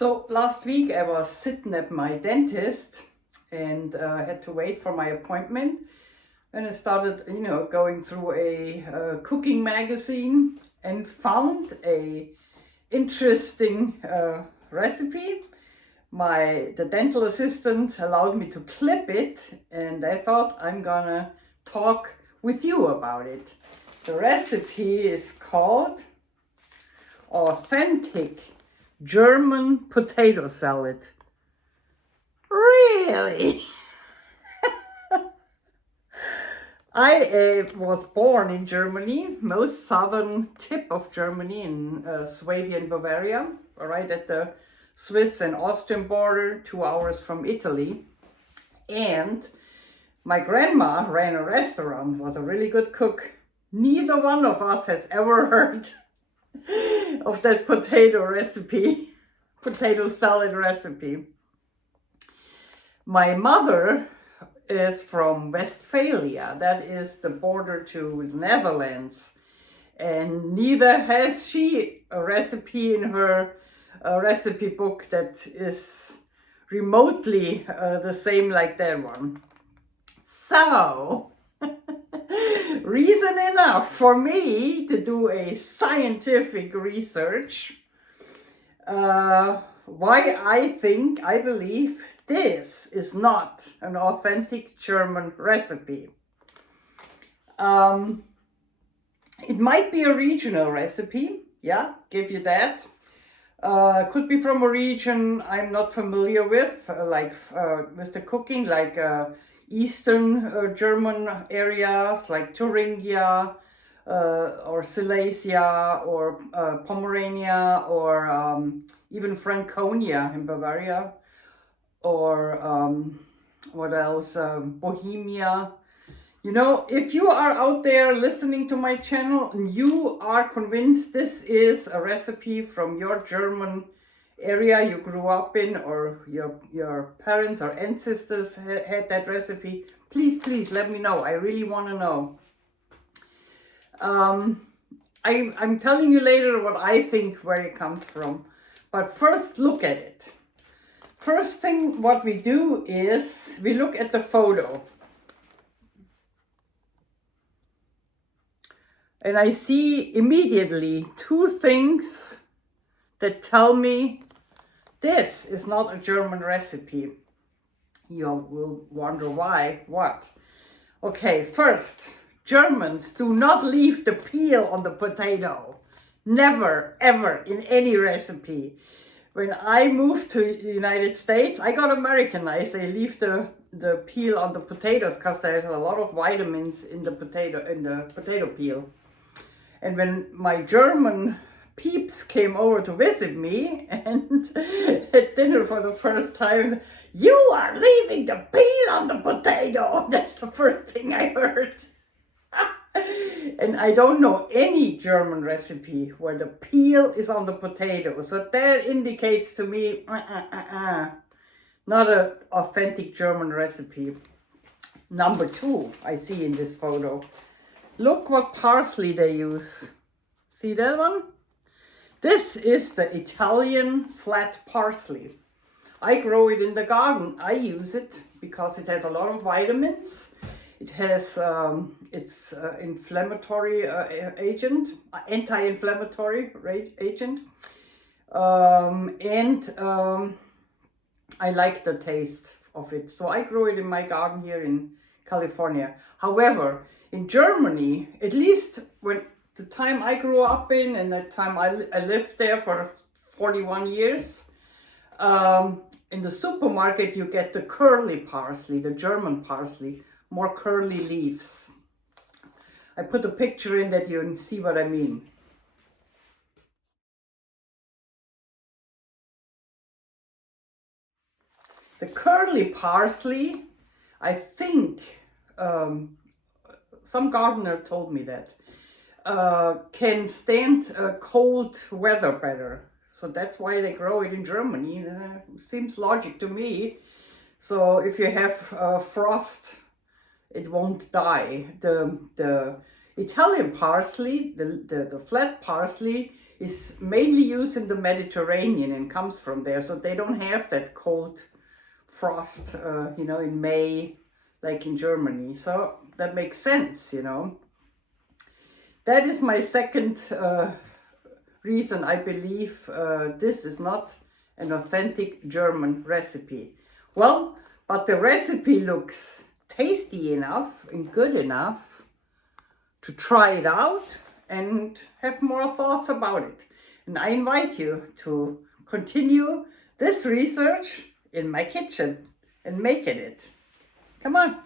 So last week I was sitting at my dentist and had to wait for my appointment. And I started, going through a cooking magazine and found a interesting recipe. The dental assistant allowed me to clip it, and I thought I'm gonna talk with you about it. The recipe is called authentic German potato salad. Really? I was born in Germany, most southern tip of Germany in Sweden, Bavaria, right at the Swiss and Austrian border, 2 hours from Italy. And my grandma ran a restaurant, was a really good cook. Neither one of us has ever heard of that potato salad recipe. My mother is from Westphalia, that is the border to the Netherlands, and neither has she a recipe in her recipe book that is remotely the same like that one. So, reason enough for me to do a scientific research why I believe this is not an authentic German recipe. It might be a regional recipe, yeah, give you that. Could be from a region I'm not familiar with, with the cooking, like Eastern German areas, like Thuringia, or Silesia, or Pomerania, or even Franconia in Bavaria, or what else, Bohemia. If you are out there listening to my channel and you are convinced this is a recipe from your German area you grew up in, or your parents or ancestors had that recipe, please let me know. I really want to know. I'm telling you later what I think where it comes from, but first look at it. First thing what we do is we look at the photo. And I see immediately two things that tell me this is not a German recipe. You will wonder why. What? Okay, first, Germans do not leave the peel on the potato. Never, ever, in any recipe. When I moved to the United States, I got Americanized. They leave the peel on the potatoes because there's a lot of vitamins in the potato peel. And when my German peeps came over to visit me and at dinner for the first time, "You are leaving the peel on the potato." That's the first thing I heard. And I don't know any German recipe where the peel is on the potato. So that indicates to me, not an authentic German recipe. Number two, I see in this photo. Look what parsley they use. See that one? This is the Italian flat parsley. I grow it in the garden. I use it because it has a lot of vitamins. It has it's inflammatory agent, anti-inflammatory agent, and I like the taste of it. So I grow it in my garden here in California. However, in Germany, at least when the time I grew up in and the time I lived there for 41 years, in the supermarket you get the curly parsley, the German parsley, more curly leaves. I put a picture in that you can see what I mean. The curly parsley, I think, some gardener told me that, can stand cold weather better. So that's why they grow it in Germany. Seems logic to me. So if you have frost, it won't die. The Italian parsley, the flat parsley, is mainly used in the Mediterranean and comes from there. So they don't have that cold frost, you know, in May, like in Germany. So that makes sense, you know. That is my second reason I believe this is not an authentic German recipe. Well, but the recipe looks tasty enough and good enough to try it out and have more thoughts about it. And I invite you to continue this research in my kitchen and making it. Come on.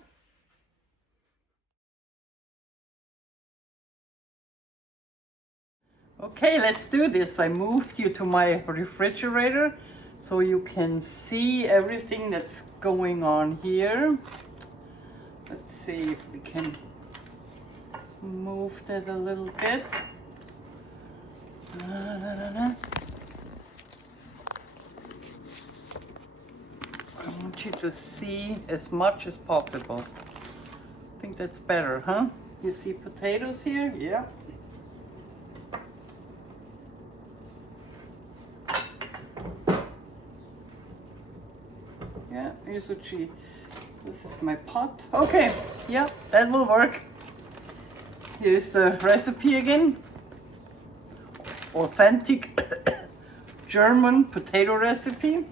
Okay, let's do this. I moved you to my refrigerator so you can see everything that's going on here. Let's see if we can move that a little bit. I want you to see as much as possible. I think that's better, huh? You see potatoes here? Yeah. Yeah, Isuchi. This is my pot. Okay, yeah, that will work. Here's the recipe again. Authentic German potato recipe.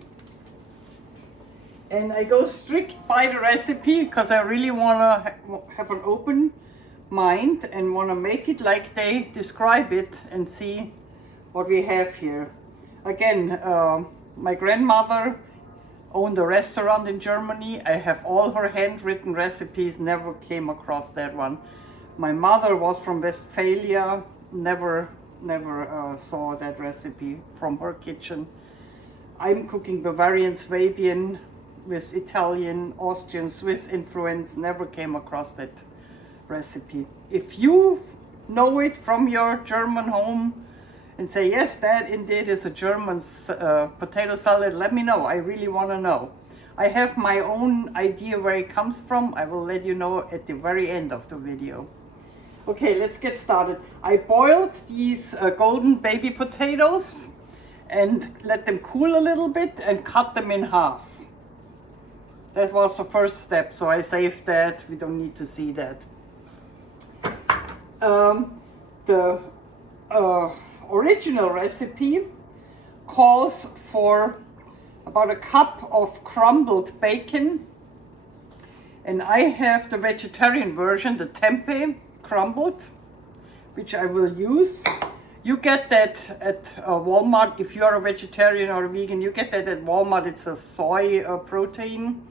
And I go strict by the recipe because I really want to have an open mind and want to make it like they describe it and see what we have here. Again, my grandmother owned a restaurant in Germany. I have all her handwritten recipes, never came across that one. My mother was from Westphalia, never saw that recipe from her kitchen. I'm cooking Bavarian, Swabian with Italian, Austrian, Swiss influence, never came across that recipe. If you know it from your German home, and say, yes, that indeed is a German potato salad, let me know. I really want to know. I have my own idea where it comes from. I will let you know at the very end of the video. Okay, let's get started. I boiled these golden baby potatoes and let them cool a little bit and cut them in half. That was the first step, so I saved that. We don't need to see that. The original recipe calls for about a cup of crumbled bacon, and I have the vegetarian version, the tempe crumbled, which I will use. You get that at Walmart. If you are a vegetarian or a vegan, you get that at Walmart. It's a soy protein.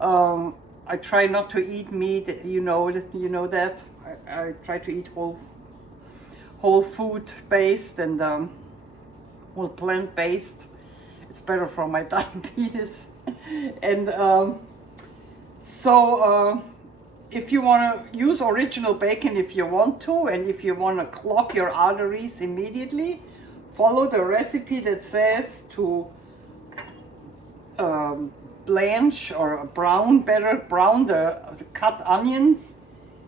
I try not to eat meat, you know that. I try to eat whole food based and whole plant based. It's better for my diabetes. And so if you want to use original bacon, if you want to, and if you want to clog your arteries immediately, follow the recipe that says to blanch or brown the cut onions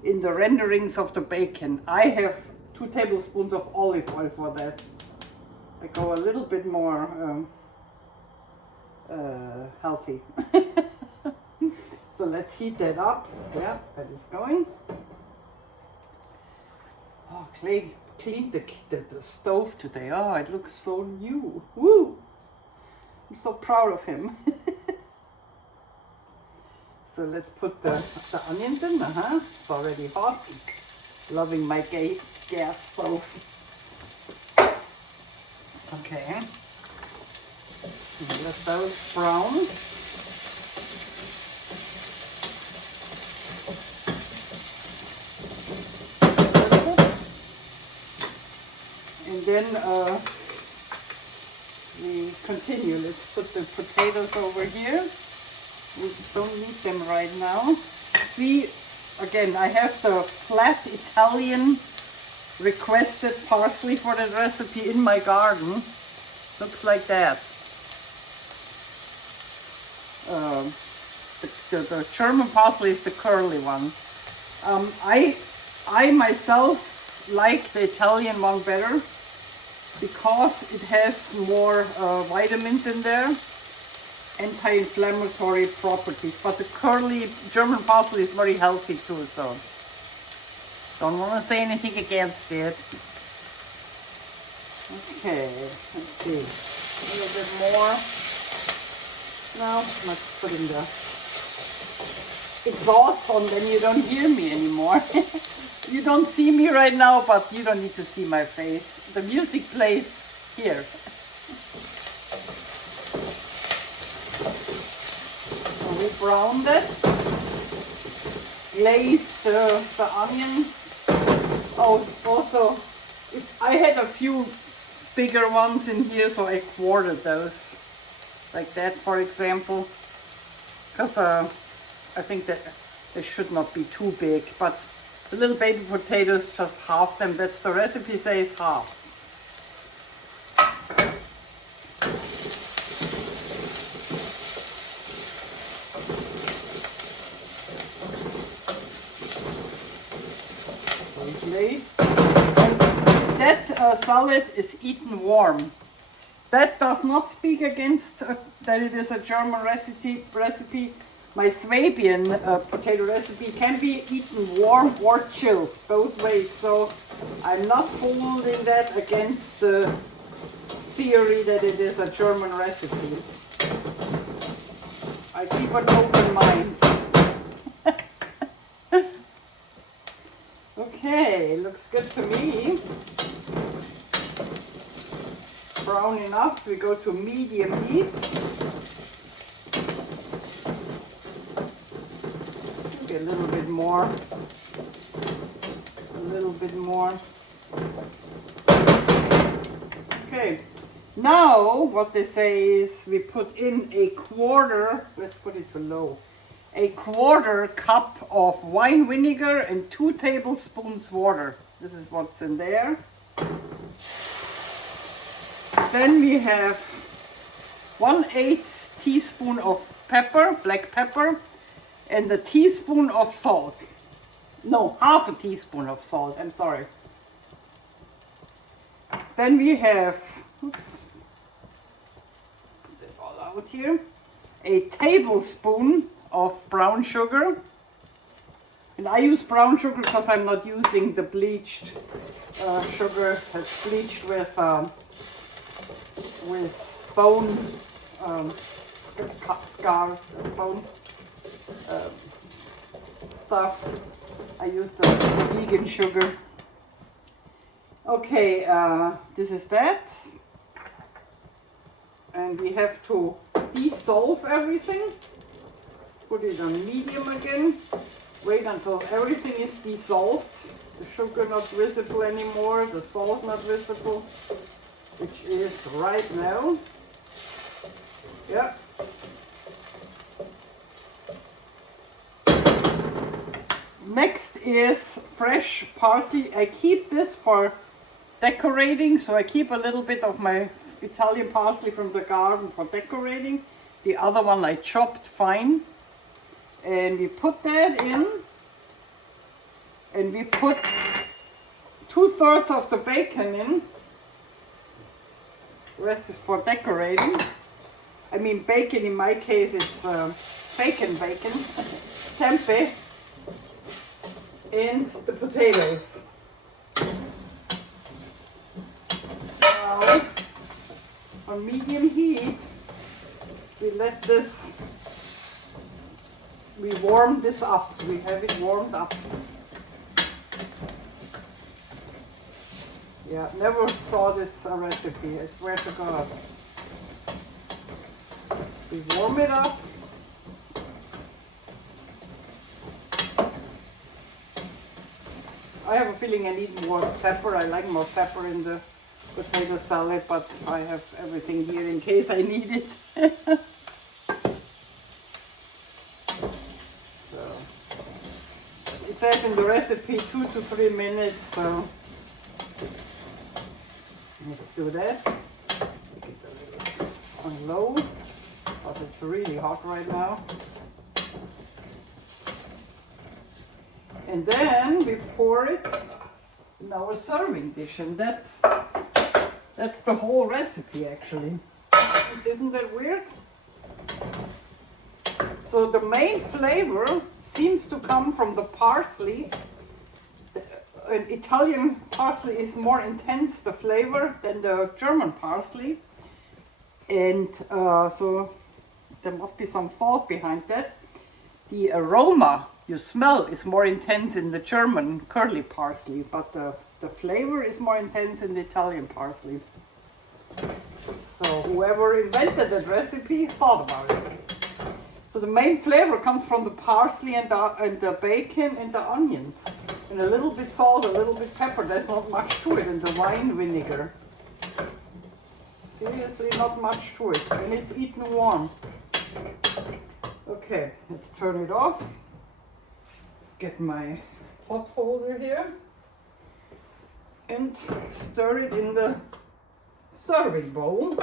in the renderings of the bacon. I have 2 tablespoons of olive oil for that. I go a little bit more healthy. So let's heat that up. Yeah, that is going. Oh, Clay cleaned the stove today. Oh, it looks so new. Woo! I'm so proud of him. So let's put the onions in. It's already hot. Loving my gas stove. Okay. Let those brown. And then we continue. Let's put the potatoes over here. We don't need them right now. See, again, I have the flat Italian requested parsley for that recipe in my garden. Looks like that. The German parsley is the curly one. I myself like the Italian one better. because it has more vitamins in there, anti-inflammatory properties. But the curly German parsley is very healthy too, so don't want to say anything against it. Okay, let's see, a little bit more. Now let's put in the exhaust on, then you don't hear me anymore. You don't see me right now, but you don't need to see my face. The music plays here. So we browned it, glazed the onions. Oh, also, I had a few bigger ones in here, so I quartered those. Like that, for example. Because I think that they should not be too big, but the little baby potatoes, just half them. That's the recipe says half. And that salad is eaten warm. That does not speak against that it is a German recipe. My Swabian potato recipe can be eaten warm or chilled, both ways. So I'm not holding that against the theory that it is a German recipe. I keep an open mind. Okay, looks good to me. Brown enough, we go to medium heat. A little bit more, a little bit more. Okay, now what they say is we put in a quarter, let's put it to low, a quarter cup of wine vinegar and 2 tablespoons water. This is what's in there. Then we have 1/8 teaspoon of pepper, black pepper, and a teaspoon of salt. No, half a teaspoon of salt, I'm sorry. Then we have, oops, put it all out here, a tablespoon of brown sugar. And I use brown sugar because I'm not using the bleached sugar that's bleached with bone scars, bone stuff. I use the vegan sugar. Okay, this is that. And we have to desolve everything. Put it on medium again. Wait until everything is dissolved. The sugar not visible anymore, the salt not visible, which is right now. Yeah. Next is fresh parsley. I keep this for decorating, so I keep a little bit of my Italian parsley from the garden for decorating. The other one I chopped fine. And we put that in. And we put 2/3 of the bacon in. The rest is for decorating. I mean bacon, in my case it's facon bacon, tempe, and the potatoes. Now, on medium heat, we let this, we warm this up. We have it warmed up. Yeah, never saw this recipe, I swear to God. We warm it up. I have a feeling I need more pepper. I like more pepper in the potato salad, but I have everything here in case I need it. So, it says in the recipe 2 to 3 minutes, so let's do that. Keep it a little on low, but it's really hot right now. And then we pour it in our serving dish, and that's That's the whole recipe actually. Isn't that weird? So the main flavor seems to come from the parsley. Italian parsley is more intense, the flavor, than the German parsley. And so there must be some thought behind that. The aroma you smell is more intense in the German curly parsley, but the flavor is more intense in the Italian parsley. So whoever invented that recipe thought about it. So the main flavor comes from the parsley and the bacon and the onions. And a little bit salt, a little bit pepper. There's not much to it. And the wine vinegar. Seriously, not much to it. And it's eaten warm. Okay, let's turn it off. Get my pot holder here. And stir it in the serving bowl.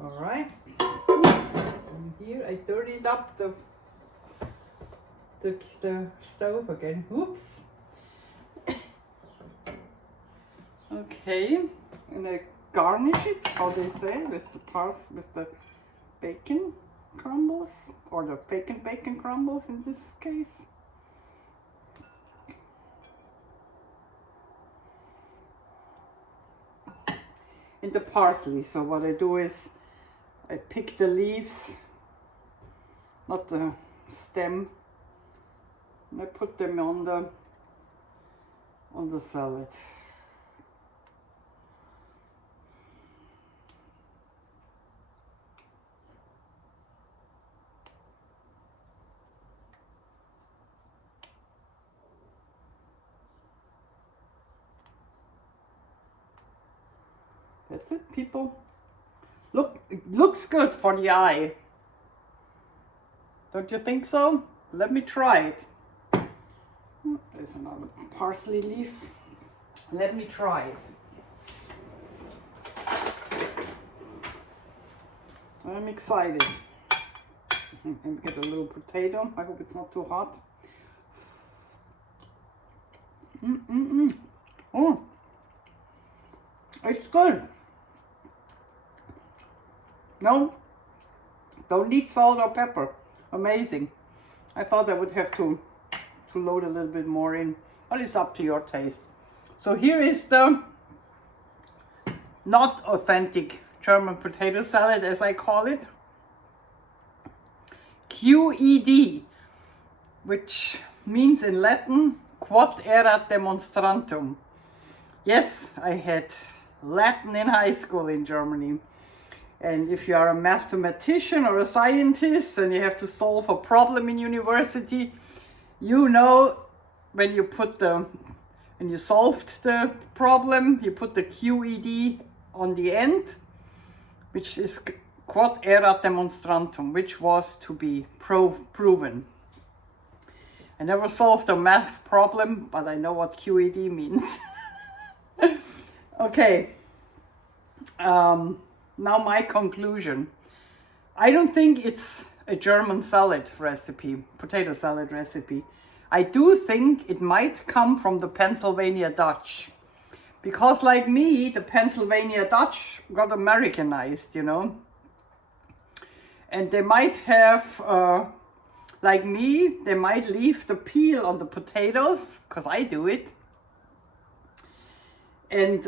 All right. And here I dirtied up the stove again. Oops. Okay, and I garnish it, how they say, with the bacon crumbles, or the bacon crumbles in this case. And the parsley. So what I do is I pick the leaves, not the stem, and I put them on the salad. That's it, people. Look, it looks good for the eye. Don't you think so? Let me try it. There's another parsley leaf. Let me try it. I'm excited. And get a little potato. I hope it's not too hot. Oh, it's good. No, don't need salt or pepper. Amazing. I thought I would have to load a little bit more in, but it's up to your taste. So here is the not authentic German potato salad, as I call it. QED, which means in Latin, quod erat demonstrantum. Yes, I had Latin in high school in Germany. And if you are a mathematician or a scientist and you have to solve a problem in university, you know when you solved the problem, you put the QED on the end, which is quod erat demonstrantum, which was to be proven. I never solved a math problem, but I know what QED means. Okay. Now my conclusion. I don't think it's a German salad recipe, potato salad recipe. I do think it might come from the Pennsylvania Dutch. Because like me, the Pennsylvania Dutch got Americanized, you know. And they might have, like me, they might leave the peel on the potatoes, because I do it. And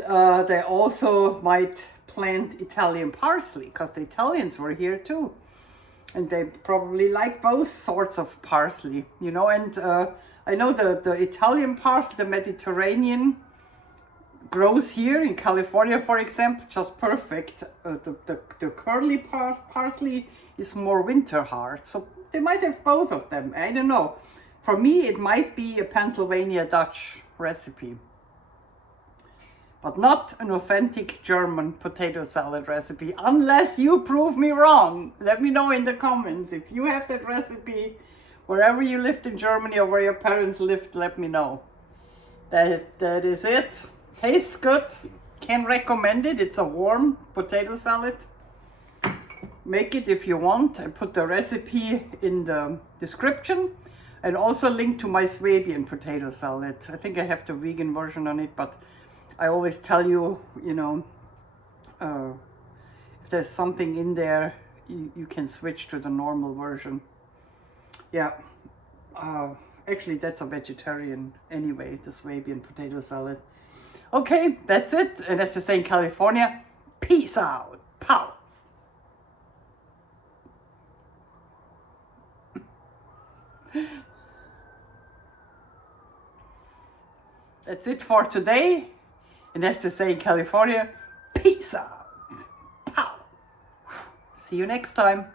they also might plant Italian parsley, because the Italians were here too. And they probably like both sorts of parsley, you know. And I know the Italian parsley, the Mediterranean, grows here in California, for example, just perfect. The curly parsley is more winter hard. So they might have both of them. I don't know. For me, it might be a Pennsylvania Dutch recipe. But not an authentic German potato salad recipe, unless you prove me wrong. Let me know in the comments. If you have that recipe, wherever you lived in Germany or where your parents lived, let me know. That is it. Tastes good. Can recommend it. It's a warm potato salad. Make it if you want. I put the recipe in the description and also link to my Swabian potato salad. I think I have the vegan version on it, but I always tell you, you know, if there's something in there, you can switch to the normal version. Yeah, actually that's a vegetarian anyway, the Swabian potato salad. Okay, that's it. And as they say in California, peace out. Pow. That's it for today. And as they say in California, peace out. Pow. See you next time.